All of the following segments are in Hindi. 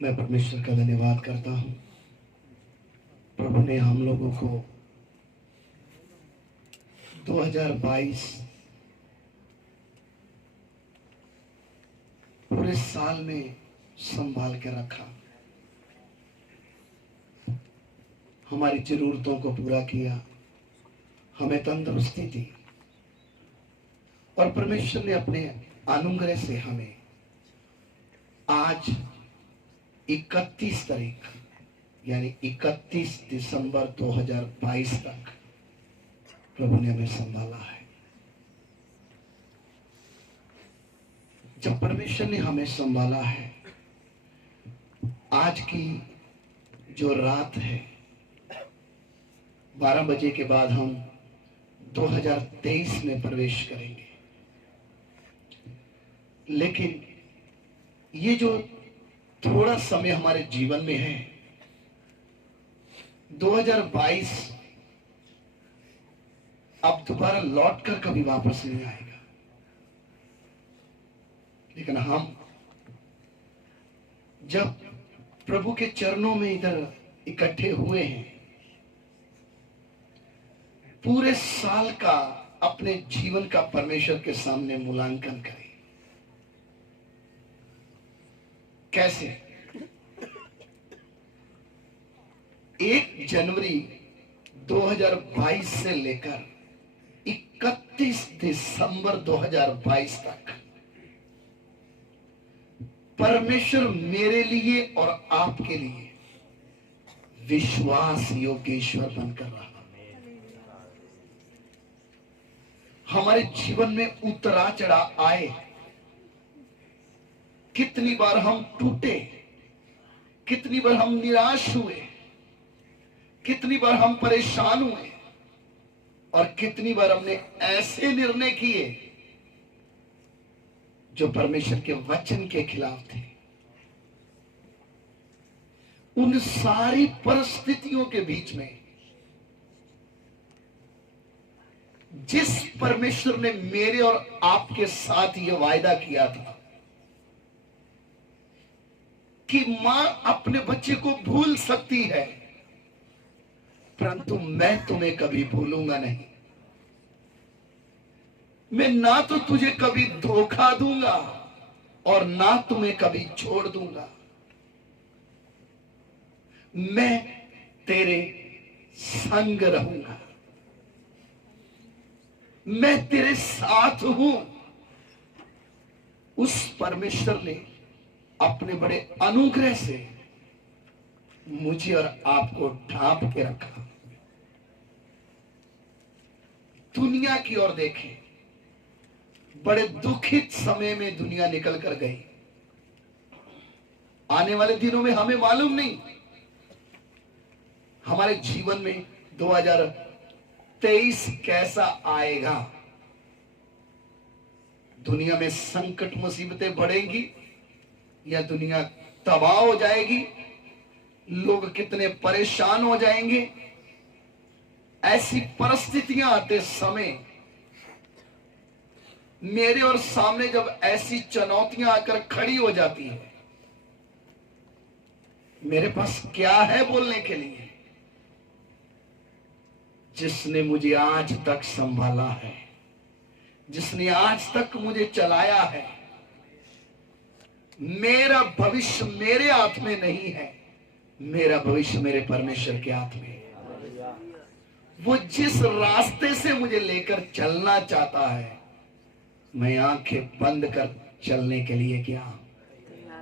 मैं परमेश्वर का धन्यवाद करता हूँ। प्रभु ने हम लोगों को 2022 पूरे साल में संभाल के रखा, हमारी जरूरतों को पूरा किया, हमें तंदुरुस्ती दी और परमेश्वर ने अपने अनुग्रह से हमें आज 31 तारीख यानी 31 दिसंबर 2022 तक प्रभु ने हमें संभाला है। जब परमेश्वर ने हमें संभाला है, आज की जो रात है 12 बजे के बाद हम 2023 में प्रवेश करेंगे। लेकिन ये जो थोड़ा समय हमारे जीवन में है, 2022 अब दोबारा लौटकर कभी वापस नहीं आएगा। लेकिन हम जब प्रभु के चरणों में इधर इकट्ठे हुए हैं, पूरे साल का अपने जीवन का परमेश्वर के सामने मूल्यांकन करें। कैसे? 1 जनवरी 2022 से लेकर 31 दिसंबर 2022 तक परमेश्वर मेरे लिए और आपके लिए विश्वास योगेश्वर बनकर रहा। हमारे जीवन में उतरा चढ़ा आए, कितनी बार हम टूटे, कितनी बार हम निराश हुए, कितनी बार हम परेशान हुए और कितनी बार हमने ऐसे निर्णय किए जो परमेश्वर के वचन के खिलाफ थे। उन सारी परिस्थितियों के बीच में जिस परमेश्वर ने मेरे और आपके साथ यह वायदा किया था कि मां अपने बच्चे को भूल सकती है, परंतु मैं तुम्हें कभी भूलूंगा नहीं। मैं ना तो तुझे कभी धोखा दूंगा और ना तुम्हें कभी छोड़ दूंगा। मैं तेरे संग रहूंगा, मैं तेरे साथ हूं। उस परमेश्वर ने अपने बड़े अनुग्रह से मुझे और आपको ढांप के रखा। दुनिया की ओर देखें, बड़े दुखित समय में दुनिया निकल कर गई। आने वाले दिनों में हमें मालूम नहीं हमारे जीवन में 2023 कैसा आएगा। दुनिया में संकट मुसीबतें बढ़ेंगी या दुनिया तबाह हो जाएगी, लोग कितने परेशान हो जाएंगे। ऐसी परिस्थितियां आते समय मेरे और सामने जब ऐसी चुनौतियां आकर खड़ी हो जाती है, मेरे पास क्या है बोलने के लिए? जिसने मुझे आज तक संभाला है, जिसने आज तक मुझे चलाया है। मेरा भविष्य मेरे हाथ में नहीं है, मेरा भविष्य मेरे परमेश्वर के हाथ में है। वो जिस रास्ते से मुझे लेकर चलना चाहता है, मैं आंखें बंद कर चलने के लिए क्या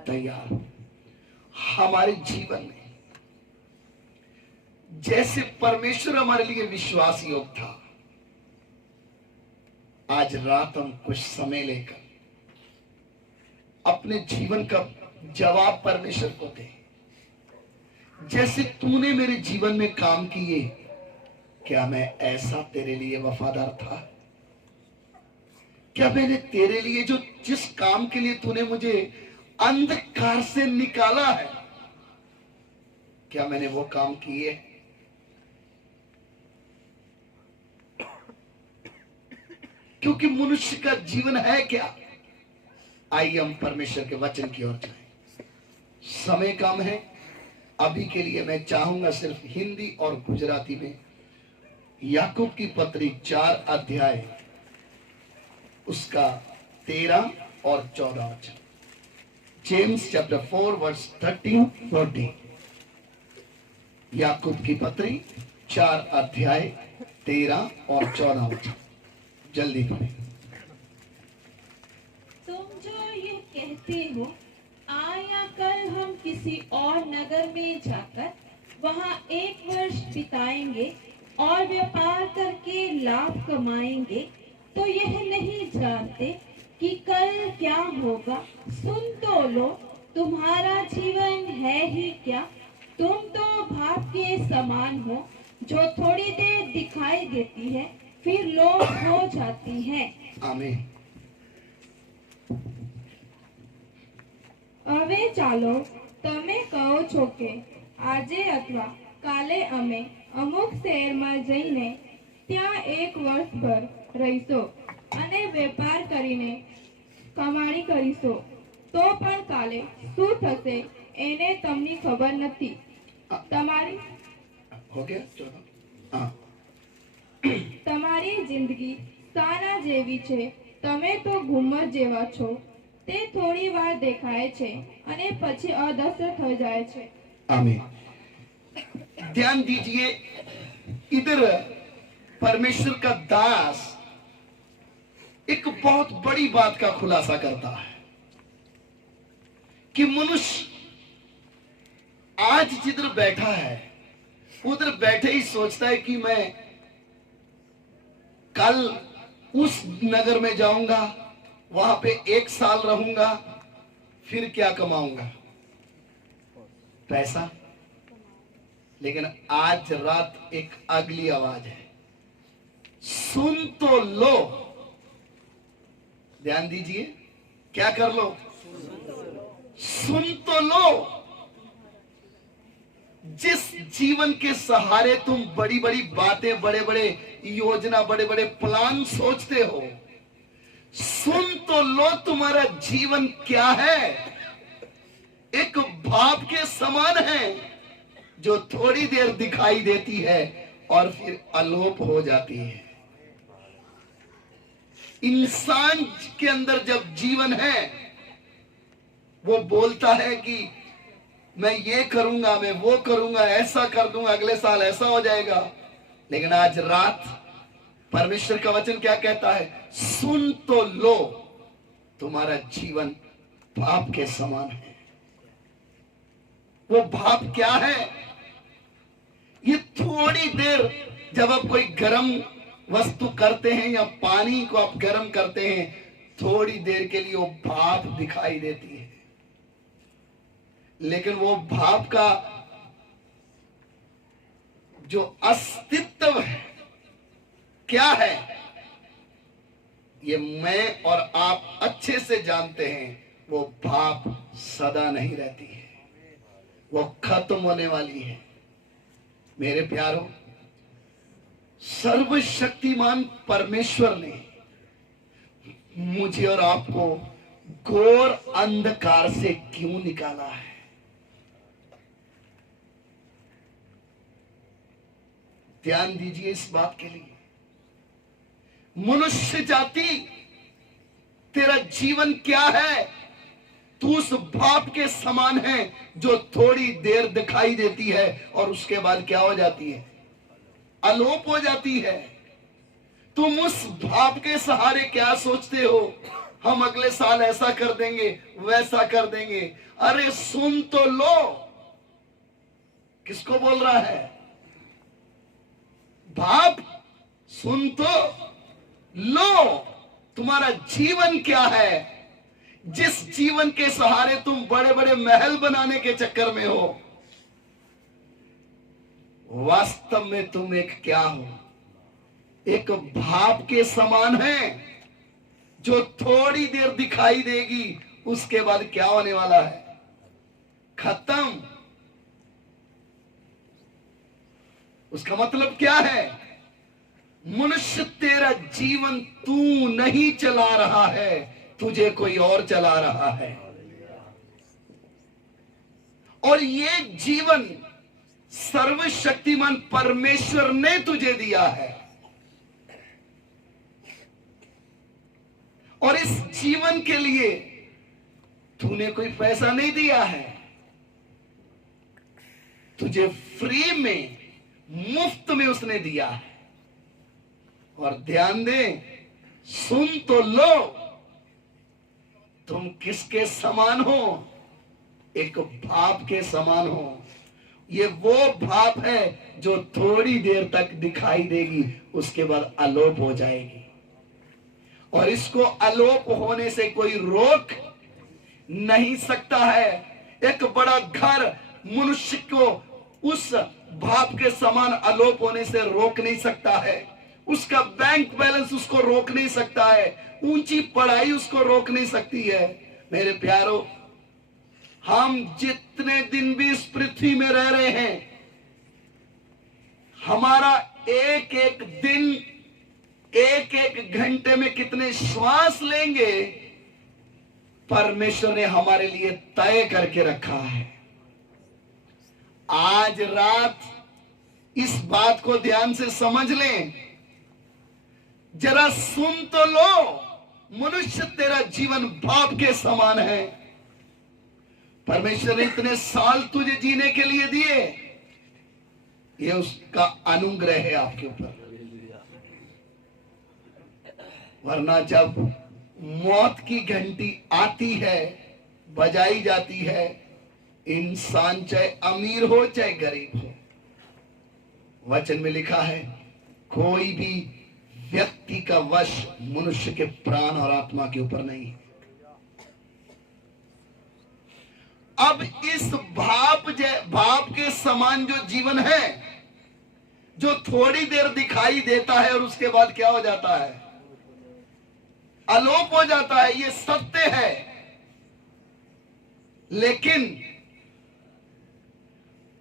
तैयार हूं। हमारे जीवन में जैसे परमेश्वर हमारे लिए विश्वास योग्य था, आज रात हम कुछ समय लेकर अपने जीवन का जवाब परमेश्वर को दे। जैसे तूने मेरे जीवन में काम किए, क्या मैं ऐसा तेरे लिए वफादार था? क्या मैंने तेरे लिए जिस काम के लिए तूने मुझे अंधकार से निकाला है, क्या मैंने वो काम किए? क्योंकि मनुष्य का जीवन है क्या? आइए हम परमेश्वर के वचन की ओर जाएं। समय कम है, अभी के लिए मैं चाहूंगा सिर्फ हिंदी और गुजराती में याकूब की पत्री 4 अध्याय उसका 13 और 14 वचन। James chapter 4 verse 13-14। याकूब की पत्री 4 अध्याय 13 और 14 वचन। जल्दी पढ़ें। तुम जो ये कहते हो, आज या कल हम किसी और नगर में जाकर वहां 1 वर्ष बिताएंगे और व्यापार करके लाभ कमाएंगे, तो यह नहीं जानते कि कल क्या होगा। सुन तो लो, तुम्हारा जीवन है ही क्या? तुम तो भाप के समान हो, जो थोड़ी देर दिखाई देती है, फिर लोप हो जाती है। आमीन। હવે ચાલો, તમે કહો છો કે આજે અથવા કાલે અમે અમુક શહેરમાં જઈને ત્યાં 1 વર્ષભર રહીશો અને વેપાર કરીને કમાણી કરીશો, તો પણ કાલે શું થશે એને તમને ખબર નથી. તમારી हो गया 14? हाँ। તમારી જિંદગી સાના જેવી છે? તમે તો ઘુમ્મસ જેવા છો. તે થોડી વાર દેખાય છે અને પછી અદૃશ્ય થઈ જાય છે. आमीन। ध्यान दीजिए, इधर परमेश्वर का दास एक बहुत बड़ी बात का खुलासा करता है कि मनुष्य आज जिधर बैठा है उधर बैठे ही सोचता है कि मैं कल उस नगर में जाऊंगा, वहां पे 1 साल रहूंगा, फिर क्या कमाऊंगा? पैसा। लेकिन आज रात एक अगली आवाज है, सुन तो लो। ध्यान दीजिए, क्या कर लो? सुन तो लो। जिस जीवन के सहारे तुम बड़ी बड़ी बातें, बड़े बड़े योजना, बड़े बड़े प्लान सोचते हो, सुन तो लो, तुम्हारा जीवन क्या है? एक भाप के समान है जो थोड़ी देर दिखाई देती है और फिर अलोप हो जाती है। इंसान के अंदर जब जीवन है, वो बोलता है कि मैं ये करूंगा, मैं वो करूंगा, ऐसा कर दूंगा, अगले साल ऐसा हो जाएगा। लेकिन आज रात परमेश्वर का वचन क्या कहता है? सुन तो लो, तुम्हारा जीवन भाप के समान है। वो भाप क्या है? ये थोड़ी देर जब आप कोई गर्म वस्तु करते हैं या पानी को आप गर्म करते हैं, थोड़ी देर के लिए वो भाप दिखाई देती है, लेकिन वो भाप का जो अस्तित्व है क्या है, ये मैं और आप अच्छे से जानते हैं। वो भाप सदा नहीं रहती है, वो खत्म होने वाली है। मेरे प्यारों, सर्वशक्तिमान परमेश्वर ने मुझे और आपको घोर अंधकार से क्यों निकाला है? ध्यान दीजिए इस बात के लिए। मनुष्य जाति, तेरा जीवन क्या है? तू उस भाप के समान है जो थोड़ी देर दिखाई देती है और उसके बाद क्या हो जाती है? अलोप हो जाती है। तुम उस भाप के सहारे क्या सोचते हो? हम अगले साल ऐसा कर देंगे, वैसा कर देंगे। अरे सुन तो लो। किसको बोल रहा है? भाप सुन तो लो, तुम्हारा जीवन क्या है? जिस जीवन के सहारे तुम बड़े बड़े महल बनाने के चक्कर में हो, वास्तव में तुम एक क्या हो? एक भाप के समान है जो थोड़ी देर दिखाई देगी, उसके बाद क्या होने वाला है? खत्म। उसका मतलब क्या है? मनुष्य, तेरा जीवन तू नहीं चला रहा है, तुझे कोई और चला रहा है। और ये जीवन सर्वशक्तिमान परमेश्वर ने तुझे दिया है, और इस जीवन के लिए तूने कोई पैसा नहीं दिया है, तुझे फ्री में, मुफ्त में उसने दिया है। और ध्यान दे, सुन तो लो, तुम किसके समान हो? एक भाप के समान हो। ये वो भाप है जो थोड़ी देर तक दिखाई देगी, उसके बाद अलोप हो जाएगी, और इसको अलोप होने से कोई रोक नहीं सकता है। एक बड़ा घर मनुष्य को उस भाप के समान अलोप होने से रोक नहीं सकता है। उसका बैंक बैलेंस उसको रोक नहीं सकता है, ऊंची पढ़ाई उसको रोक नहीं सकती है। मेरे प्यारो, हम जितने दिन भी इस पृथ्वी में रह रहे हैं, हमारा एक एक दिन, एक एक घंटे में कितने श्वास लेंगे, परमेश्वर ने हमारे लिए तय करके रखा है। आज रात इस बात को ध्यान से समझ लें, जरा सुन तो लो, मनुष्य तेरा जीवन भाप के समान है। परमेश्वर ने इतने साल तुझे जीने के लिए दिए, ये उसका अनुग्रह है आपके ऊपर। वरना जब मौत की घंटी आती है, बजाई जाती है, इंसान चाहे अमीर हो चाहे गरीब हो, वचन में लिखा है कोई भी व्यक्ति का वश मनुष्य के प्राण और आत्मा के ऊपर नहीं है। अब इस भाप के समान जो जीवन है, जो थोड़ी देर दिखाई देता है और उसके बाद क्या हो जाता है? अलोप हो जाता है, ये सत्य है। लेकिन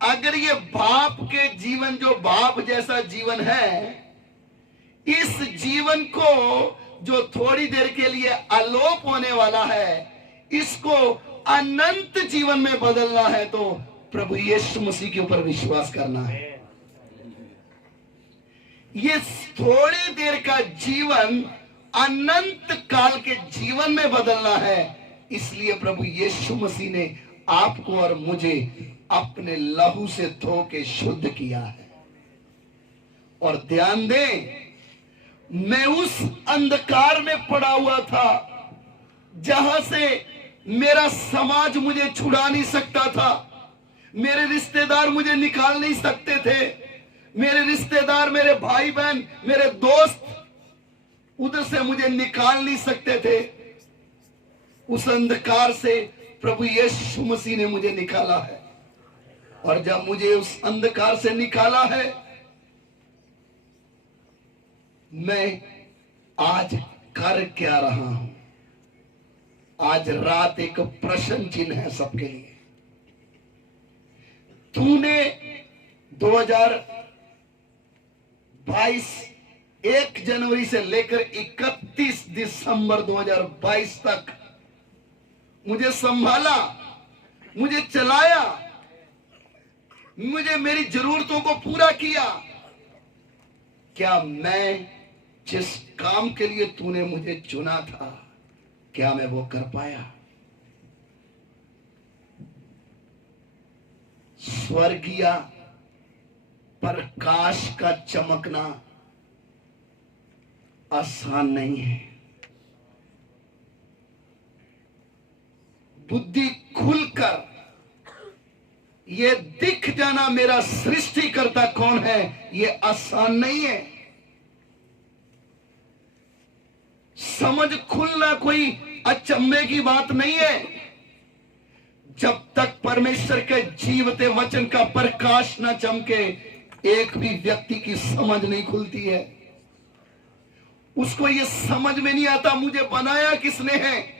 अगर ये भाप के जीवन, जो भाप जैसा जीवन है, इस जीवन को जो थोड़ी देर के लिए अलोप होने वाला है, इसको अनंत जीवन में बदलना है, तो प्रभु यीशु मसीह के ऊपर विश्वास करना है। ये थोड़ी देर का जीवन अनंत काल के जीवन में बदलना है। इसलिए प्रभु यीशु मसीह ने आपको और मुझे अपने लहू से धो के शुद्ध किया है। और ध्यान दें, मैं उस अंधकार में पड़ा हुआ था जहां से मेरा समाज मुझे छुड़ा नहीं सकता था, मेरे रिश्तेदार मुझे निकाल नहीं सकते थे, मेरे रिश्तेदार, मेरे भाई बहन, मेरे दोस्त उधर से मुझे निकाल नहीं सकते थे। उस अंधकार से प्रभु यीशु मसीह ने मुझे निकाला है। और जब मुझे उस अंधकार से निकाला है, मैं आज कर क्या रहा हूं? आज रात एक प्रश्न चिन्ह है सबके लिए। तूने 2022 1 जनवरी से लेकर 31 दिसंबर 2022 तक मुझे संभाला, मुझे चलाया, मुझे मेरी जरूरतों को पूरा किया। क्या मैं जिस काम के लिए तूने मुझे चुना था, क्या मैं वो कर पाया? स्वर्गीय प्रकाश का चमकना आसान नहीं है। बुद्धि खुलकर ये दिख जाना मेरा सृष्टिकर्ता कौन है, ये आसान नहीं है। समझ खुलना कोई अचंभे की बात नहीं है। जब तक परमेश्वर के जीवते वचन का प्रकाश न चमके, एक भी व्यक्ति की समझ नहीं खुलती है। उसको ये समझ में नहीं आता मुझे बनाया किसने है,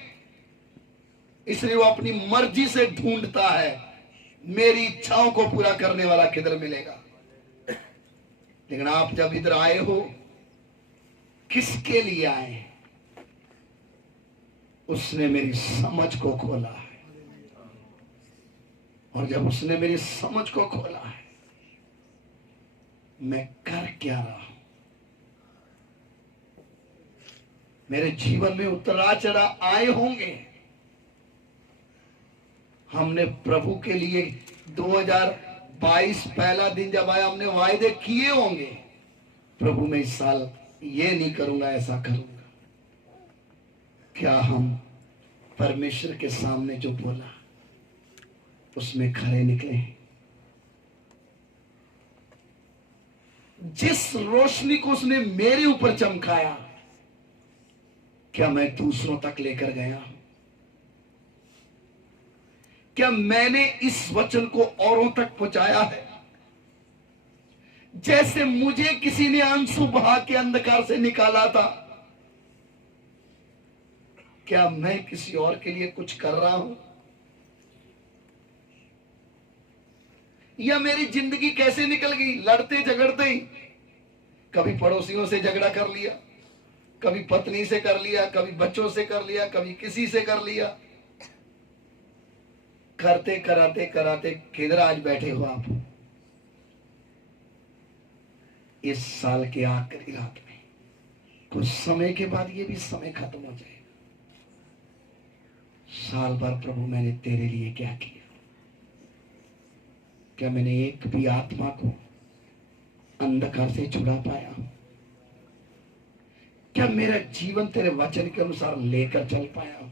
इसलिए वो अपनी मर्जी से ढूंढता है मेरी इच्छाओं को पूरा करने वाला किधर मिलेगा। लेकिन आप जब इधर आए हो, किसके लिए आए हैं? उसने मेरी समझ को खोला है और जब उसने मेरी समझ को खोला है, मैं कर क्या रहा हूं, मेरे जीवन में उतरा चढ़ा आए होंगे। हमने प्रभु के लिए 2022 पहला दिन जब आया, हमने वायदे किए होंगे, प्रभु मैं इस साल ये नहीं करूंगा, ऐसा करूंगा। क्या हम परमेश्वर के सामने जो बोला उसमें खरे निकले? जिस रोशनी को उसने मेरे ऊपर चमकाया, क्या मैं दूसरों तक लेकर गया? क्या मैंने इस वचन को औरों तक पहुंचाया है? जैसे मुझे किसी ने आंसू बहा के अंधकार से निकाला था, क्या मैं किसी और के लिए कुछ कर रहा हूं? या मेरी जिंदगी कैसे निकल गई? लड़ते झगड़ते ही, कभी पड़ोसियों से झगड़ा कर लिया, कभी पत्नी से कर लिया, कभी बच्चों से कर लिया, कभी किसी से कर लिया। करते कराते कराते किधर आज बैठे हो आप? इस साल के आखिरी रात में, कुछ समय के बाद ये भी समय खत्म हो जाएगा। साल भर प्रभु मैंने तेरे लिए क्या किया? क्या मैंने एक भी आत्मा को अंधकार से छुड़ा पाया? क्या मेरा जीवन तेरे वचन के अनुसार लेकर चल पाया?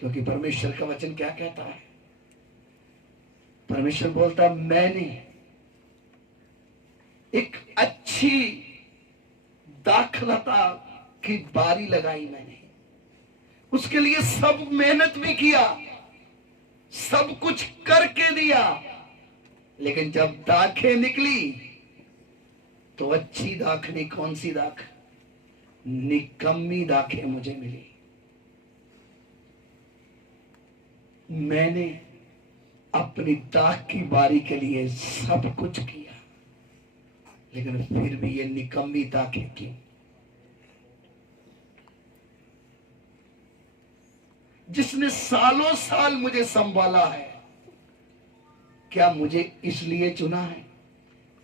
क्योंकि परमेश्वर का वचन क्या कहता है? परमेश्वर बोलता, मैंने एक अच्छी दाखलता की बारी लगाई, मैंने उसके लिए सब मेहनत भी किया, सब कुछ करके दिया, लेकिन जब दाखें निकली तो अच्छी दाख नहीं, कौन सी दाख? निकम्मी दाखें मुझे मिली। मैंने अपनी दाख की बारी के लिए सब कुछ किया, लेकिन फिर भी ये निकम्मी दाखें क्यों? जिसने सालों साल मुझे संभाला है, क्या मुझे इसलिए चुना है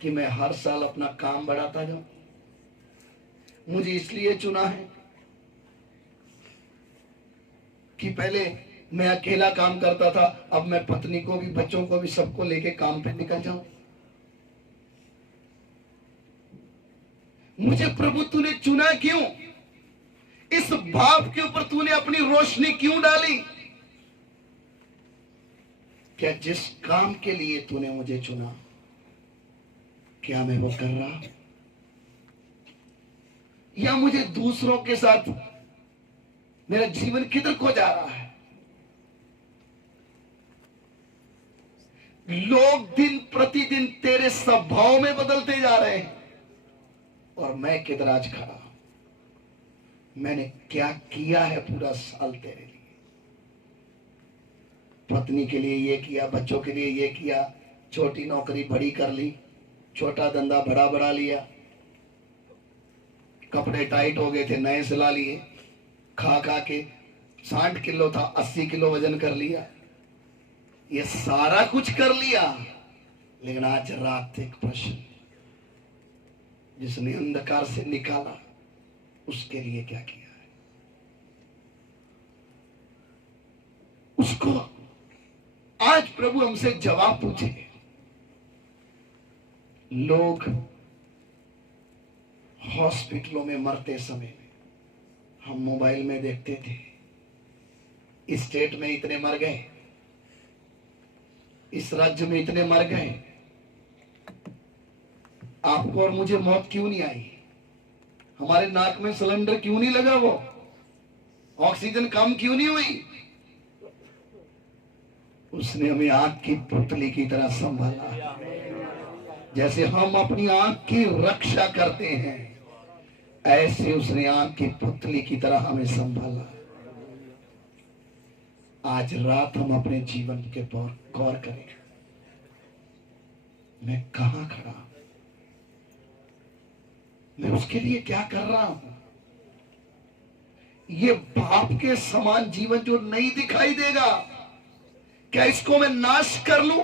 कि मैं हर साल अपना काम बढ़ाता जाऊं? मुझे इसलिए चुना है कि पहले मैं अकेला काम करता था, अब मैं पत्नी को भी, बच्चों को भी, सबको लेके काम पे निकल जाऊं? मुझे प्रभु तूने चुना क्यों? इस भाव के ऊपर तूने अपनी रोशनी क्यों डाली? क्या जिस काम के लिए तूने मुझे चुना, क्या मैं वो कर रहा? या मुझे दूसरों के साथ मेरा जीवन किधर को जा रहा है? लोग दिन प्रतिदिन तेरे स्वभाव में बदलते जा रहे हैं, और मैं किधर आज खड़ा? मैंने क्या किया है पूरा साल तेरे लिए? पत्नी के लिए ये किया, बच्चों के लिए ये किया, छोटी नौकरी बड़ी कर ली, छोटा धंधा बड़ा बढ़ा लिया, कपड़े टाइट हो गए थे नए सिला लिए, खा खा के 60 किलो था 80 किलो वजन कर लिया, ये सारा कुछ कर लिया, लेकिन आज रात एक प्रश्न, जिसने अंधकार से निकाला उसके लिए क्या किया है? उसको आज प्रभु हमसे जवाब पूछे। लोग हॉस्पिटलों में मरते समय हम मोबाइल में देखते थे, इस स्टेट में इतने मर गए, इस राज्य में इतने मर गए, आपको और मुझे मौत क्यों नहीं आई? हमारे नाक में सिलेंडर क्यों नहीं लगा? वो ऑक्सीजन कम क्यों नहीं हुई? उसने हमें आंख की पुतली की तरह संभाला। जैसे हम अपनी आंख की रक्षा करते हैं, ऐसे उसने आंख की पुतली की तरह हमें संभाला। आज रात हम अपने जीवन के पर गौर करें, मैं कहां खड़ा, मैं उसके लिए क्या कर रहा हूं? ये बाप के समान जीवन जो नहीं दिखाई देगा, क्या इसको मैं नाश कर लूं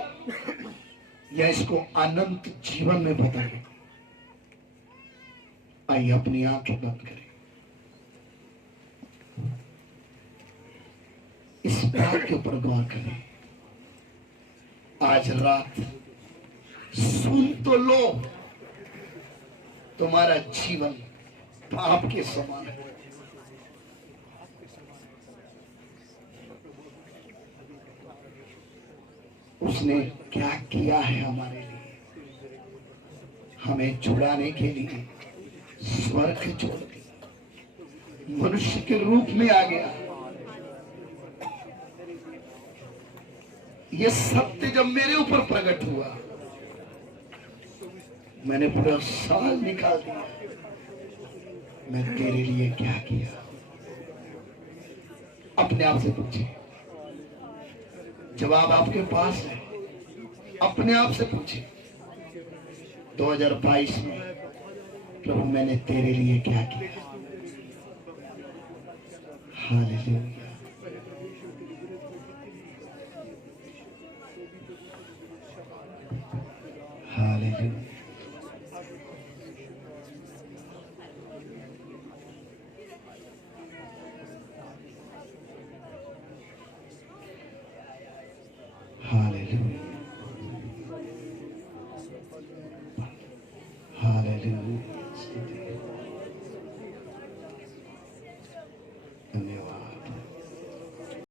या इसको अनंत जीवन में बदल लूं? आइए अपनी आंखें बंद करें, इस बात के ऊपर गौर करें। आज रात सुन तो लो, तुम्हारा जीवन पाप के समान है। उसने क्या किया है हमारे लिए? हमें छुड़ाने के लिए स्वर्ग छोड़ दिया, मनुष्य के रूप में आ गया। यह सत्य जब मेरे ऊपर प्रकट हुआ, मैंने पूरा साल निकाल दिया, मैं तेरे लिए क्या किया? अपने आप से पूछे, जवाब आपके पास है। अपने आप से पूछे, 2022 में प्रभु मैंने तेरे लिए क्या किया? हालेलुया। हालेलुया। हालेलुया।